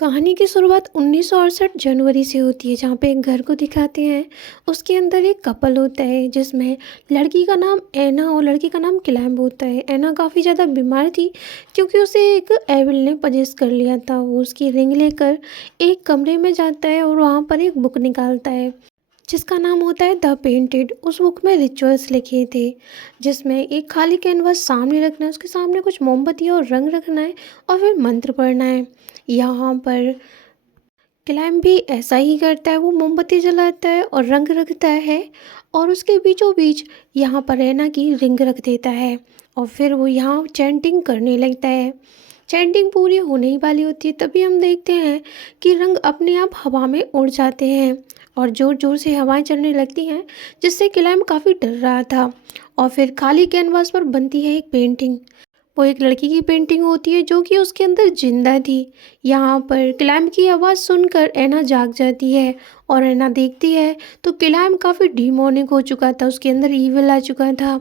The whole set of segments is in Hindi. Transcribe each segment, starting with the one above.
कहानी की शुरुआत 1968 जनवरी से होती है, जहाँ पे एक घर को दिखाते हैं। उसके अंदर एक कपल होता है जिसमें लड़की का नाम ऐना और लड़के का नाम क्लैम्ब होता है। ऐना काफ़ी ज़्यादा बीमार थी क्योंकि उसे एक एविल ने पजेस कर लिया था। वो उसकी रिंग लेकर एक कमरे में जाता है और वहाँ पर एक बुक निकालता है जिसका नाम होता है द पेंटेड। उस बुक में रिचुअल्स लिखे थे जिसमें एक खाली कैनवास सामने रखना है, उसके सामने कुछ मोमबत्ती और रंग रखना है और फिर मंत्र पढ़ना है। यहाँ पर क्लैम भी ऐसा ही करता है। वो मोमबत्ती जलाता है और रंग रखता है और उसके बीचों बीच यहाँ पर ऐना की रिंग रख देता है और फिर वो यहाँ चैंटिंग करने लगता है। चैंटिंग पूरी होने ही वाली होती है, तभी हम देखते हैं कि रंग अपने आप हवा में उड़ जाते हैं और ज़ोर ज़ोर से हवाएं चलने लगती हैं, जिससे क्लैम काफ़ी डर रहा था। और फिर खाली कैनवास पर बनती है एक पेंटिंग। वो एक लड़की की पेंटिंग होती है जो कि उसके अंदर जिंदा थी। यहाँ पर क्लैम की आवाज़ सुनकर ऐना जाग जाती है और ऐना देखती है तो क्लैम काफ़ी डिमोनिक हो चुका था, उसके अंदर ईविल आ चुका था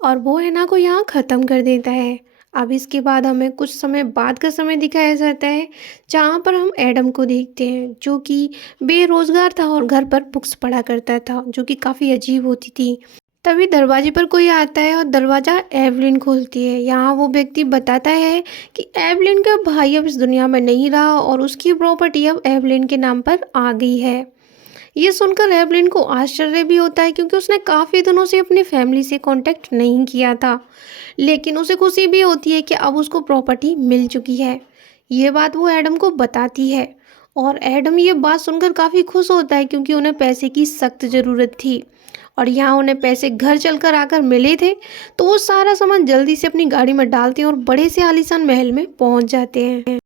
और वो ऐना को यहाँ ख़त्म कर देता है। अब इसके बाद हमें कुछ समय बाद का समय दिखाया जाता है, जहाँ पर हम एडम को देखते हैं जो कि बेरोज़गार था और घर पर बुक्स पढ़ा करता था, जो कि काफ़ी अजीब होती थी। तभी दरवाजे पर कोई आता है और दरवाज़ा एवलिन खोलती है। यहाँ वो व्यक्ति बताता है कि एवलिन का भाई अब इस दुनिया में नहीं रहा और उसकी प्रॉपर्टी अब एवलिन के नाम पर आ गई है। ये सुनकर एवलिन को आश्चर्य भी होता है क्योंकि उसने काफ़ी दिनों से अपनी फैमिली से कांटेक्ट नहीं किया था, लेकिन उसे खुशी भी होती है कि अब उसको प्रॉपर्टी मिल चुकी है। ये बात वो एडम को बताती है और एडम ये बात सुनकर काफ़ी खुश होता है क्योंकि उन्हें पैसे की सख्त ज़रूरत थी और यहाँ उन्हें पैसे घर चलकर आकर मिले थे। तो वो सारा सामान जल्दी से अपनी गाड़ी में डालते हैं और बड़े से आलीशान महल में पहुँच जाते हैं।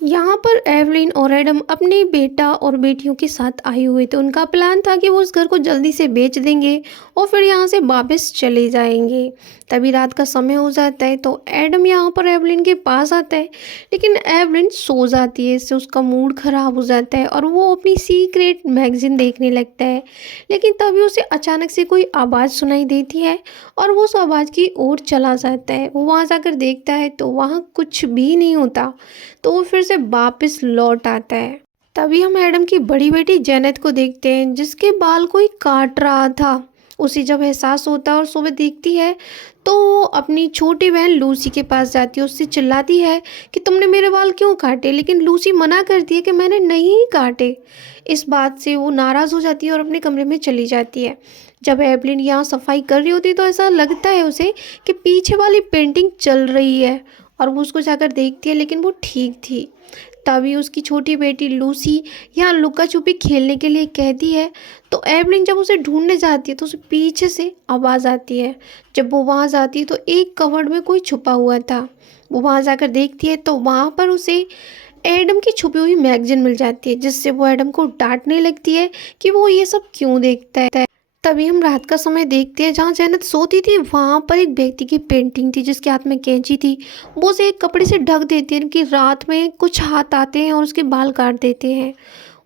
यहाँ पर एवलिन और एडम अपने बेटा और बेटियों के साथ आए हुए थे। उनका प्लान था कि वो उस घर को जल्दी से बेच देंगे और फिर यहाँ से वापस चले जाएंगे। तभी रात का समय हो जाता है तो एडम यहाँ पर एवलिन के पास आता है, लेकिन एवलिन सो जाती है। इससे उसका मूड ख़राब हो जाता है और वो अपनी सीक्रेट मैगज़ीन देखने लगता है। लेकिन तभी उसे अचानक से कोई आवाज़ सुनाई देती है और वो उस आवाज़ की ओर चला जाता है। वो वहाँ जाकर देखता है तो वहाँ कुछ भी नहीं होता, तो वो फिर से वापस लौट आता है। तभी हम एडम की बड़ी बेटी जेनेट को देखते हैं जिसके बाल कोई काट रहा था। उसे जब एहसास होता है और सुबह देखती है तो वो अपनी छोटी बहन लूसी के पास जाती है। उससे चिल्लाती है कि तुमने मेरे बाल क्यों काटे, लेकिन लूसी मना करती है कि मैंने नहीं काटे। इस बात से वो नाराज़ हो जाती है और अपने कमरे में चली जाती है। जब एवलिन यहाँ सफाई कर रही होती है तो ऐसा लगता है उसे कि पीछे वाली पेंटिंग चल रही है और वो उसको जाकर देखती है, लेकिन वो ठीक थी। तभी उसकी छोटी बेटी लूसी यहाँ लुका छुपी खेलने के लिए कहती है, तो एवलिन जब उसे ढूंढने जाती है तो उसे पीछे से आवाज़ आती है। जब वो वहाँ जाती है तो एक कवर्ड में कोई छुपा हुआ था। वो वहाँ जाकर देखती है तो वहाँ पर उसे एडम की छुपी हुई मैगजीन मिल जाती है, जिससे वो एडम को डांटने लगती है कि वो ये सब क्यों देखता है। तभी हम रात का समय देखते हैं, जहाँ जैनत सोती थी वहाँ पर एक व्यक्ति की पेंटिंग थी जिसके हाथ में कैंची थी। वो उसे एक कपड़े से ढक देती है कि रात में कुछ हाथ आते हैं और उसके बाल काट देते हैं।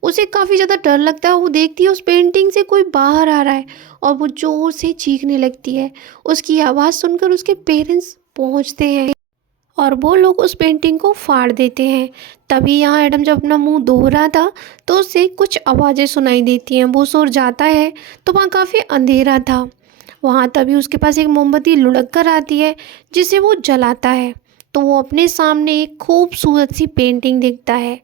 उसे काफ़ी ज़्यादा डर लगता है। वो देखती है उस पेंटिंग से कोई बाहर आ रहा है और वो ज़ोर से चीखने लगती है। उसकी आवाज़ सुनकर उसके पेरेंट्स पहुँचते हैं और वो लोग उस पेंटिंग को फाड़ देते हैं। तभी यहाँ एडम जब अपना मुंह धो रहा था तो उसे कुछ आवाज़ें सुनाई देती हैं। वो सो जाता है तो वहाँ काफ़ी अंधेरा था। वहाँ तभी उसके पास एक मोमबत्ती लुढ़क कर आती है जिसे वो जलाता है, तो वो अपने सामने एक खूबसूरत सी पेंटिंग देखता है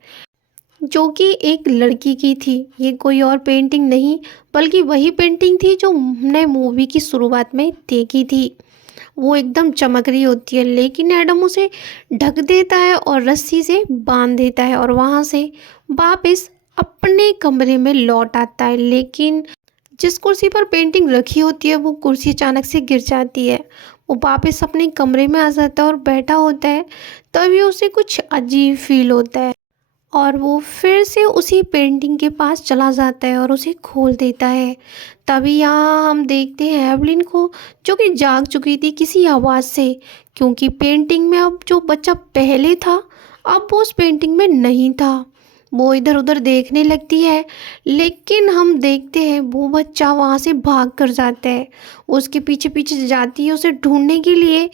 जो कि एक लड़की की थी। ये कोई और पेंटिंग नहीं बल्कि वही पेंटिंग थी जो हमने मूवी की शुरुआत में देखी थी। वो एकदम चमक रही होती है, लेकिन एडम उसे ढक देता है और रस्सी से बांध देता है और वहाँ से वापस अपने कमरे में लौट आता है। लेकिन जिस कुर्सी पर पेंटिंग रखी होती है वो कुर्सी अचानक से गिर जाती है। वो वापस अपने कमरे में आ जाता है और बैठा होता है। तभी उसे कुछ अजीब फील होता है और वो फिर से उसी पेंटिंग के पास चला जाता है और उसे खोल देता है। तभी यहाँ हम देखते हैं एवलिन को, जो कि जाग चुकी थी किसी आवाज़ से, क्योंकि पेंटिंग में अब जो बच्चा पहले था अब वो उस पेंटिंग में नहीं था। वो इधर उधर देखने लगती है, लेकिन हम देखते हैं वो बच्चा वहाँ से भाग कर जाता है। वो उसके पीछे पीछे जाती है उसे ढूंढने के लिए।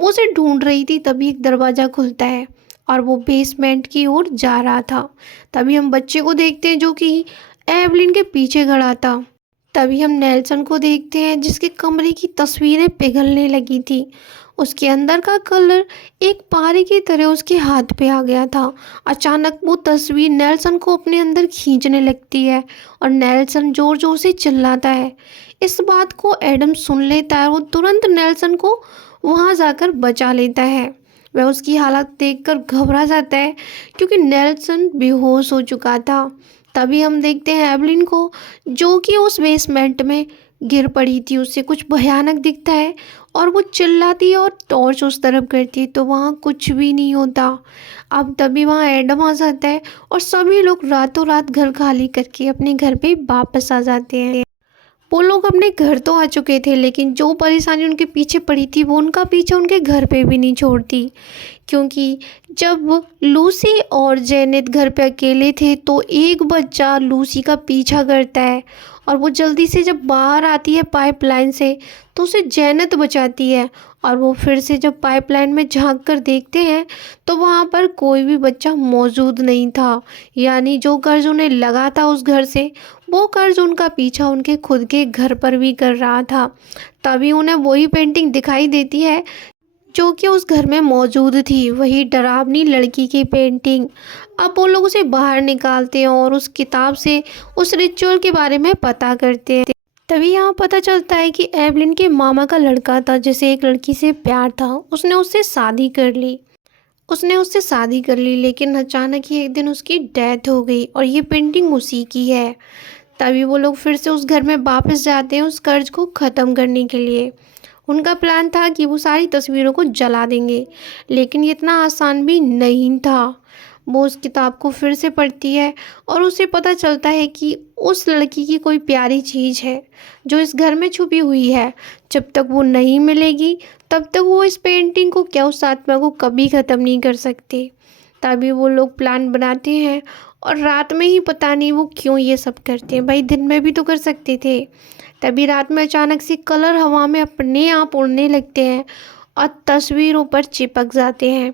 वो उसे ढूंढ रही थी, तभी एक दरवाज़ा खुलता है और वो बेसमेंट की ओर जा रहा था। तभी हम बच्चे को देखते हैं जो कि एवलिन के पीछे खड़ा था। तभी हम नेल्सन को देखते हैं जिसके कमरे की तस्वीरें पिघलने लगी थी। उसके अंदर का कलर एक पारे की तरह उसके हाथ पे आ गया था। अचानक वो तस्वीर नेल्सन को अपने अंदर खींचने लगती है और नेल्सन ज़ोर ज़ोर से चिल्लाता है। इस बात को एडम सुन लेता है और वो तुरंत नेल्सन को वहाँ जाकर बचा लेता है। वह उसकी हालत देखकर घबरा जाता है क्योंकि नेल्सन बेहोश हो चुका था। तभी हम देखते हैं एवलिन को जो कि उस बेसमेंट में गिर पड़ी थी। उससे कुछ भयानक दिखता है और वो चिल्लाती है और टॉर्च उस तरफ करती है तो वहाँ कुछ भी नहीं होता। अब तभी वहाँ एडम आ जाता है और सभी लोग रातों रात घर खाली करके अपने घर पे वापस आ जाते हैं। वो लोग अपने घर तो आ चुके थे लेकिन जो परेशानी उनके पीछे पड़ी थी वो उनका पीछा उनके घर पे भी नहीं छोड़ती। क्योंकि जब लूसी और जेनेट घर पे अकेले थे तो एक बच्चा लूसी का पीछा करता है और वो जल्दी से जब बाहर आती है पाइपलाइन से तो उसे जेनेट बचाती है। और वो फिर से जब पाइपलाइन में झांक कर देखते हैं तो वहाँ पर कोई भी बच्चा मौजूद नहीं था। यानी जो कर्ज उन्हें लगा था उस घर से वो कर्ज उनका पीछा उनके खुद के घर पर भी कर रहा था। तभी उन्हें वही पेंटिंग दिखाई देती है जो कि उस घर में मौजूद थी, वही डरावनी लड़की की पेंटिंग। अब वो लोग उसे बाहर निकालते हैं और उस किताब से उस रिचुअल के बारे में पता करते हैं। तभी यहाँ पता चलता है कि एवलिन के मामा का लड़का था जिसे एक लड़की से प्यार था। उसने उससे शादी कर ली लेकिन अचानक ही एक दिन उसकी डेथ हो गई और ये पेंटिंग उसी की है। तभी वो लोग फिर से उस घर में वापस जाते हैं उस कर्ज को ख़त्म करने के लिए। उनका प्लान था कि वो सारी तस्वीरों को जला देंगे लेकिन ये इतना आसान भी नहीं था। वो उस किताब को फिर से पढ़ती है और उसे पता चलता है कि उस लड़की की कोई प्यारी चीज़ है जो इस घर में छुपी हुई है। जब तक वो नहीं मिलेगी तब तक वो इस पेंटिंग को क्या उस आत्मा को कभी ख़त्म नहीं कर सकते। तभी वो लोग प्लान बनाते हैं और रात में ही पता नहीं वो क्यों ये सब करते हैं, भाई दिन में भी तो कर सकते थे। तभी रात में अचानक से कलर हवा में अपने आप उड़ने लगते हैं और तस्वीरों पर चिपक जाते हैं।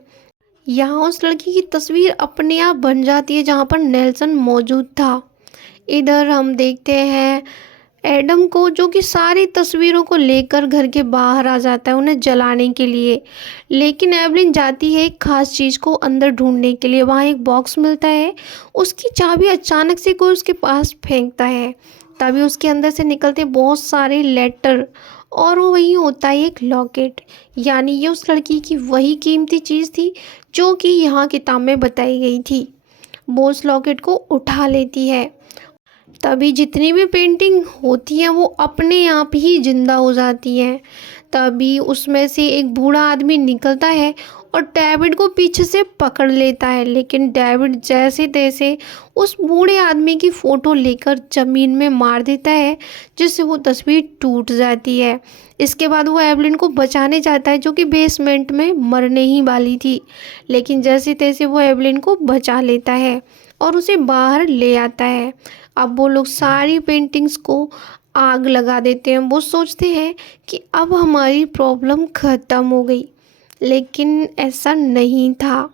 यहाँ उस लड़की की तस्वीर अपने आप बन जाती है जहाँ पर नेल्सन मौजूद था। इधर हम देखते हैं एडम को जो कि सारी तस्वीरों को लेकर घर के बाहर आ जाता है उन्हें जलाने के लिए। लेकिन एवलिन जाती है एक ख़ास चीज़ को अंदर ढूंढने के लिए। वहाँ एक बॉक्स मिलता है, उसकी चाबी अचानक से कोई उसके पास फेंकता है। तभी उसके अंदर से निकलते बहुत सारे लेटर और वो वही होता है एक लॉकेट। यानी ये उस लड़की की वही कीमती चीज़ थी जो कि यहाँ किताब में बताई गई थी। वो उस लॉकेट को उठा लेती है। तभी जितनी भी पेंटिंग होती हैं वो अपने आप ही जिंदा हो जाती हैं। तभी उसमें से एक बूढ़ा आदमी निकलता है और डेविड को पीछे से पकड़ लेता है। लेकिन डेविड जैसे तैसे उस बूढ़े आदमी की फ़ोटो लेकर ज़मीन में मार देता है जिससे वो तस्वीर टूट जाती है। इसके बाद वो एवलिन को बचाने जाता है जो कि बेसमेंट में मरने ही वाली थी। लेकिन जैसे तैसे वो एवलिन को बचा लेता है और उसे बाहर ले आता है। अब वो लोग सारी पेंटिंग्स को आग लगा देते हैं। वो सोचते हैं कि अब हमारी प्रॉब्लम ख़त्म हो गई, लेकिन ऐसा नहीं था।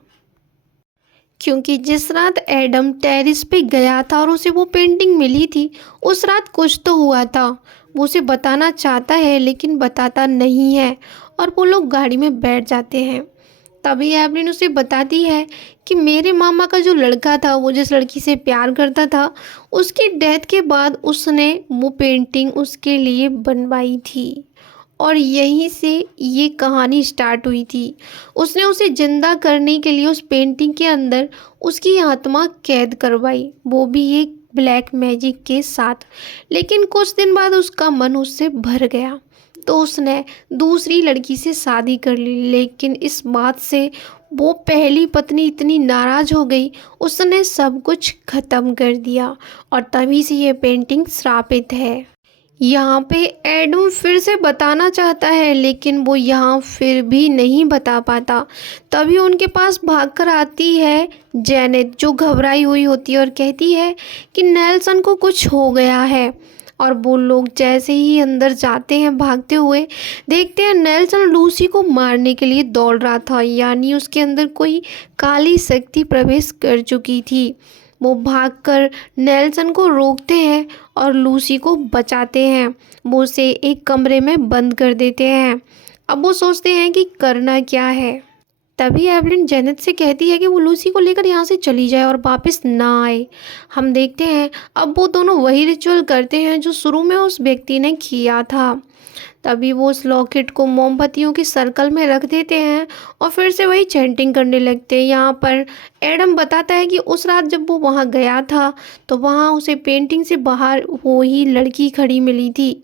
क्योंकि जिस रात एडम टेरिस पे गया था और उसे वो पेंटिंग मिली थी उस रात कुछ तो हुआ था। वो उसे बताना चाहता है लेकिन बताता नहीं है और वो लोग गाड़ी में बैठ जाते हैं। तभी एवलिन उसे बताती है कि मेरे मामा का जो लड़का था वो जिस लड़की से प्यार करता था उसकी डेथ के बाद उसने वो पेंटिंग उसके लिए बनवाई थी और यहीं से ये कहानी स्टार्ट हुई थी। उसने उसे जिंदा करने के लिए उस पेंटिंग के अंदर उसकी आत्मा कैद करवाई, वो भी एक ब्लैक मैजिक के साथ। लेकिन कुछ दिन बाद उसका मन उससे भर गया तो उसने दूसरी लड़की से शादी कर ली। लेकिन इस बात से वो पहली पत्नी इतनी नाराज़ हो गई उसने सब कुछ ख़त्म कर दिया और तभी से ये पेंटिंग श्रापित है। यहाँ पे एडम फिर से बताना चाहता है लेकिन वो यहाँ फिर भी नहीं बता पाता। तभी उनके पास भागकर आती है जेनेट जो घबराई हुई होती है और कहती है कि नेल्सन को कुछ हो गया है और वो लोग जैसे ही अंदर जाते हैं भागते हुए, देखते हैं नेल्सन लूसी को मारने के लिए दौड़ रहा था, यानी उसके अंदर कोई काली शक्ति प्रवेश कर चुकी थी। वो भागकर नेल्सन को रोकते हैं और लूसी को बचाते हैं। वो उसे एक कमरे में बंद कर देते हैं। अब वो सोचते हैं कि करना क्या है। तभी एवलिन जेनेट से कहती है कि वो लूसी को लेकर यहाँ से चली जाए और वापस ना आए। हम देखते हैं अब वो दोनों वही रिचुअल करते हैं जो शुरू में उस व्यक्ति ने किया था। तभी वो उस लॉकेट को मोमबत्तियों की सर्कल में रख देते हैं और फिर से वही चैंटिंग करने लगते हैं। यहाँ पर एडम बताता है कि उस रात जब वो वहाँ गया था तो वहाँ उसे पेंटिंग से बाहर वो ही लड़की खड़ी मिली थी,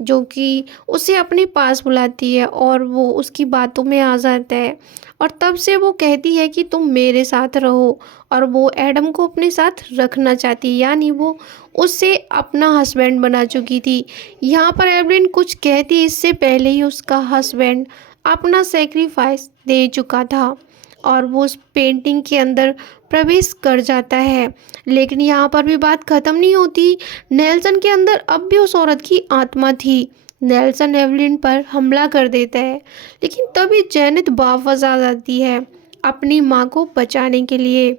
जो कि उसे अपने पास बुलाती है और वो उसकी बातों में आ जाता है। और तब से वो कहती है कि तुम मेरे साथ रहो, और वो एडम को अपने साथ रखना चाहती है, यानी वो उससे अपना हस्बैंड बना चुकी थी। यहाँ पर एवलिन कुछ कहती इससे पहले ही उसका हस्बैंड अपना सेक्रीफाइस दे चुका था और वो उस पेंटिंग के अंदर प्रवेश कर जाता है। लेकिन यहाँ पर भी बात ख़त्म नहीं होती। नेल्सन के अंदर अब भी उस औरत की आत्मा थी। नेल्सन एवलिन पर हमला कर देता है, लेकिन तभी जेनिथ वापस आ जाती है अपनी माँ को बचाने के लिए।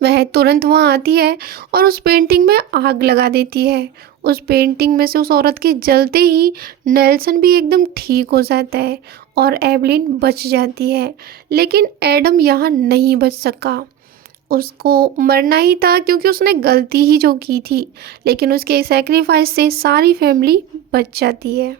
वह तुरंत वहाँ आती है और उस पेंटिंग में आग लगा देती है। उस पेंटिंग में से उस औरत के जलते ही नेल्सन भी एकदम ठीक हो जाता है और एवलिन बच जाती है। लेकिन एडम यहाँ नहीं बच सका। उसको मरना ही था क्योंकि उसने गलती ही जो की थी, लेकिन उसके सेक्रीफाइस से सारी फैमिली बच जाती है।